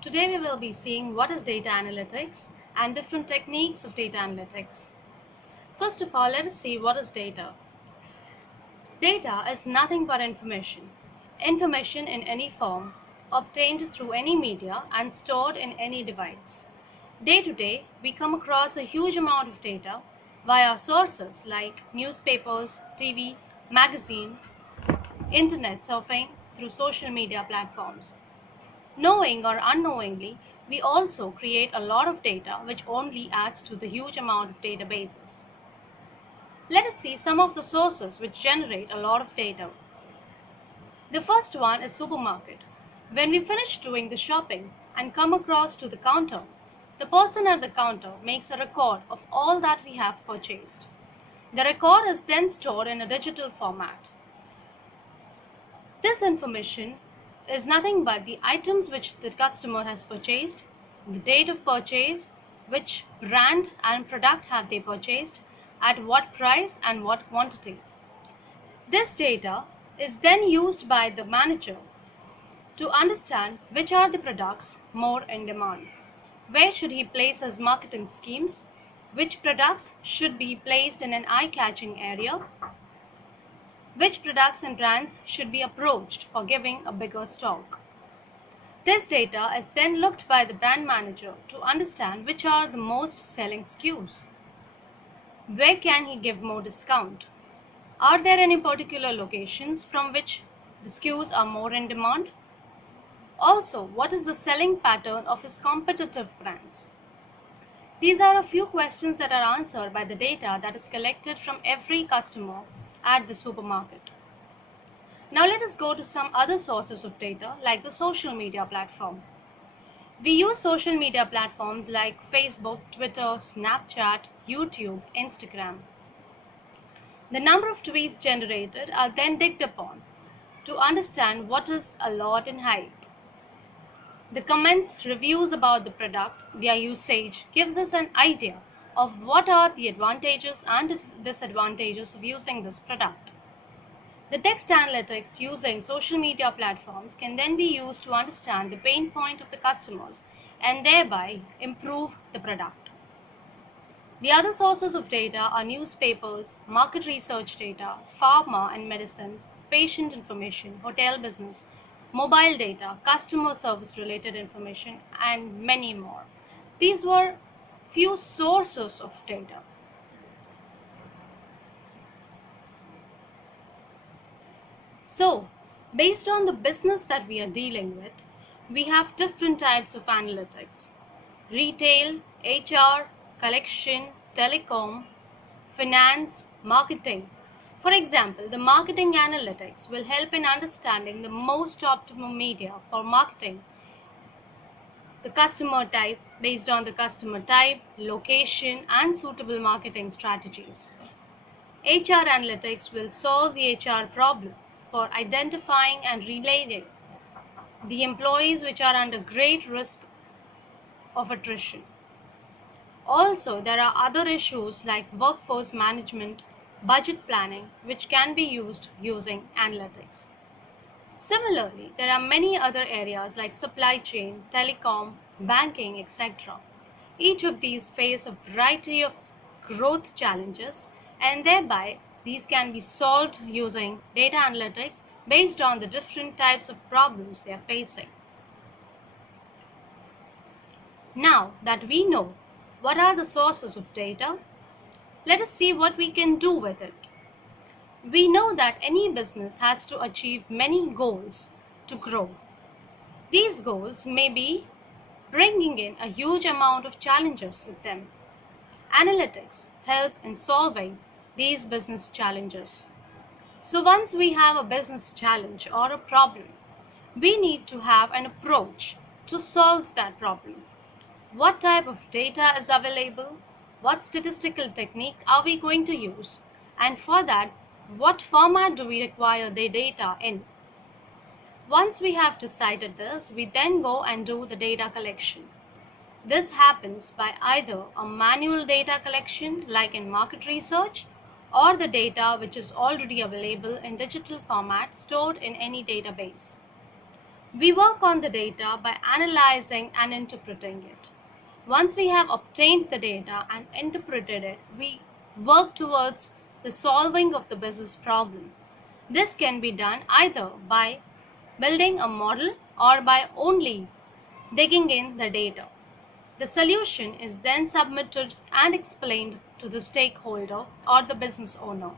Today we will be seeing what is data analytics and different techniques of data analytics. First of all, let us see what is data. Data is nothing but information. Information in any form, obtained through any media and stored in any device. Day to day, we come across a huge amount of data via sources like newspapers, TV, magazine, internet surfing, through social media platforms. Knowing or unknowingly, we also create a lot of data which only adds to the huge amount of databases. Let us see some of the sources which generate a lot of data. The first one is supermarket. When we finish doing the shopping and come across to the counter, the person at the counter makes a record of all that we have purchased. The record is then stored in a digital format. This information is nothing but the items which the customer has purchased, the date of purchase, which brand and product have they purchased, at what price and what quantity. This data is then used by the manager to understand which are the products more in demand. Where should he place his marketing schemes? Which products should be placed in an eye-catching area? Which products and brands should be approached for giving a bigger stock? This data is then looked by the brand manager to understand which are the most selling SKUs. Where can he give more discount? Are there any particular locations from which the SKUs are more in demand? Also, what is the selling pattern of his competitive brands? These are a few questions that are answered by the data that is collected from every customer at the supermarket. Now let us go to some other sources of data like the social media platform. We use social media platforms like Facebook, Twitter, Snapchat, YouTube, Instagram. The number of tweets generated are then digged upon to understand what is a lot in hype. The comments, reviews about the product, their usage gives us an idea of what are the advantages and disadvantages of using this product. The text analytics using social media platforms can then be used to understand the pain point of the customers and thereby improve the product. The other sources of data are newspapers, market research data, pharma and medicines, patient information, hotel business, mobile data, customer service related information, and many more. These were few sources of data. So, based on the business that we are dealing with, we have different types of analytics: retail, HR, collection, telecom, finance, marketing. For example, the marketing analytics will help in understanding the most optimum media for marketing, the customer type, based on the customer type, location, and suitable marketing strategies. HR analytics will solve the HR problem for identifying and relating the employees which are under great risk of attrition. Also, there are other issues like workforce management, budget planning, which can be used using analytics. Similarly, there are many other areas like supply chain, telecom, banking, etc. Each of these face a variety of growth challenges, and thereby these can be solved using data analytics based on the different types of problems they are facing. Now that we know what are the sources of data, let us see what we can do with it. We know that any business has to achieve many goals to grow. These goals may be bringing in a huge amount of challenges with them. Analytics help in solving these business challenges. So once we have a business challenge or a problem, we need to have an approach to solve that problem. What type of data is available? What statistical technique are we going to use? And for that, what format do we require the data in? Once we have decided this, we then go and do the data collection. This happens by either a manual data collection like in market research, or the data which is already available in digital format stored in any database. We work on the data by analyzing and interpreting it. Once we have obtained the data and interpreted it, we work towards the solving of the business problem. This can be done either by building a model or by only digging in the data. The solution is then submitted and explained to the stakeholder or the business owner.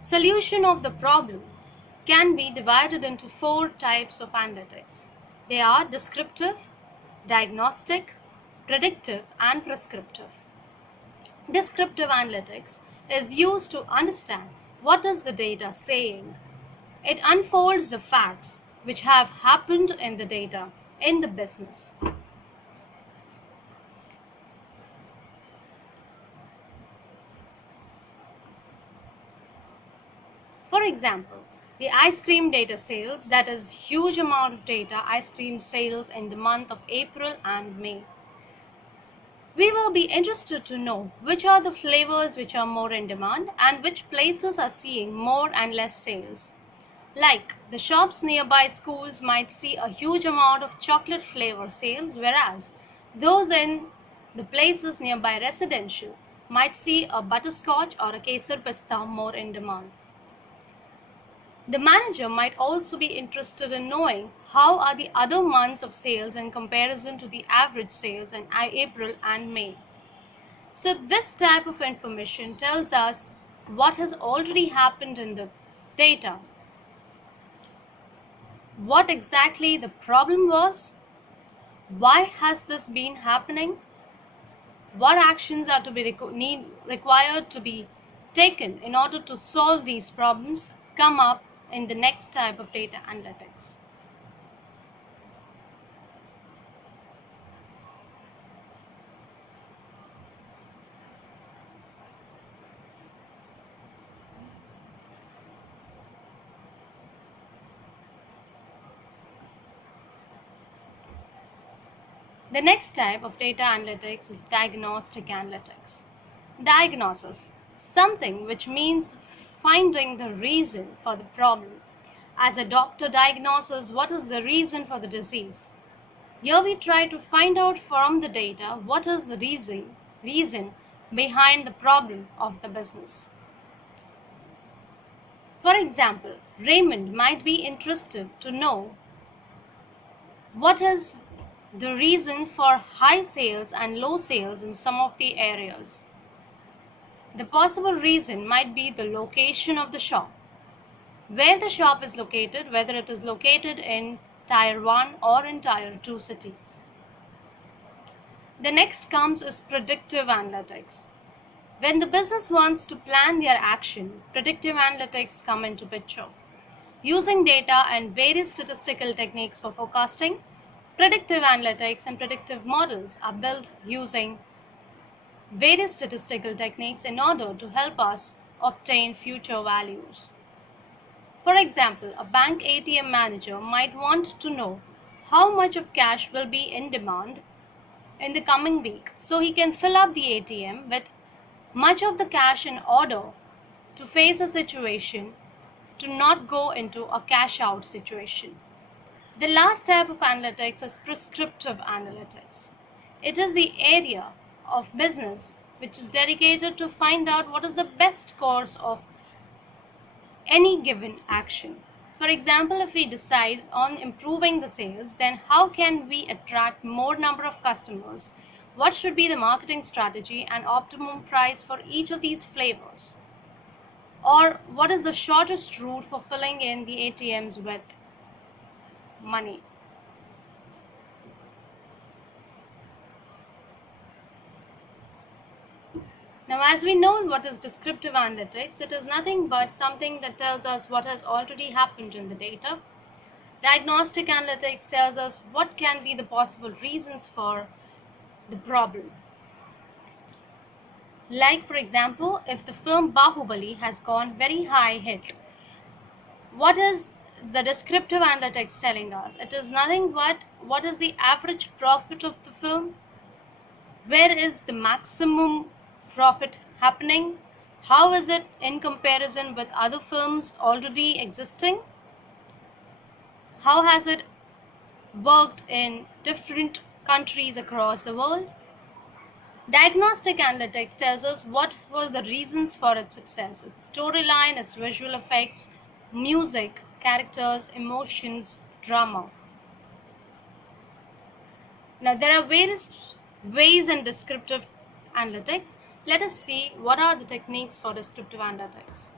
Solution of the problem can be divided into 4 types of analytics. They are descriptive, diagnostic, predictive, and prescriptive. Descriptive analytics is used to understand what is the data saying. It unfolds the facts which have happened in the data in the business. For example, the ice cream data sales, that is huge amount of data, ice cream sales in the month of April and May. We will be interested to know which are the flavors which are more in demand and which places are seeing more and less sales. Like the shops nearby schools might see a huge amount of chocolate flavor sales, whereas those in the places nearby residential might see a butterscotch or a kesar pista more in demand. The manager might also be interested in knowing how are the other months of sales in comparison to the average sales in April and May. So this type of information tells us what has already happened in the data, what exactly the problem was, why has this been happening, what actions are to be required to be taken in order to solve these problems come up in the next type of data analytics. The next type of data analytics is diagnostic analytics. Diagnosis, something which means finding the reason for the problem. As a doctor diagnoses what is the reason for the disease. Here we try to find out from the data what is the reason behind the problem of the business. For example, Raymond might be interested to know what is the reason for high sales and low sales in some of the areas. The possible reason might be the location of the shop, where the shop is located, whether it is located in Tier 1 or in Tier 2 cities. The next comes is predictive analytics. When the business wants to plan their action, predictive analytics come into picture. Using data and various statistical techniques for forecasting, predictive analytics and predictive models are built using various statistical techniques in order to help us obtain future values. For example, a bank ATM manager might want to know how much of cash will be in demand in the coming week, so he can fill up the ATM with much of the cash in order to face a situation to not go into a cash out situation. The last type of analytics is prescriptive analytics. It is the area of business which is dedicated to find out what is the best course of any given action. For example, if we decide on improving the sales, then how can we attract more number of customers? What should be the marketing strategy and optimum price for each of these flavors? Or what is the shortest route for filling in the ATMs with money? Now, as we know what is descriptive analytics, it is nothing but something that tells us what has already happened in the data. Diagnostic analytics tells us what can be the possible reasons for the problem. Like, for example, if the film Bahubali has gone very high hit, what is the descriptive analytics telling us? It is nothing but what is the average profit of the film? Where is the maximum profit happening? How is it in comparison with other films already existing? How has it worked in different countries across the world? Diagnostic analytics tells us what were the reasons for its success, its storyline, its visual effects, music, characters, emotions, drama. Now, there are various ways in descriptive analytics. Let us see what are the techniques for descriptive analytics.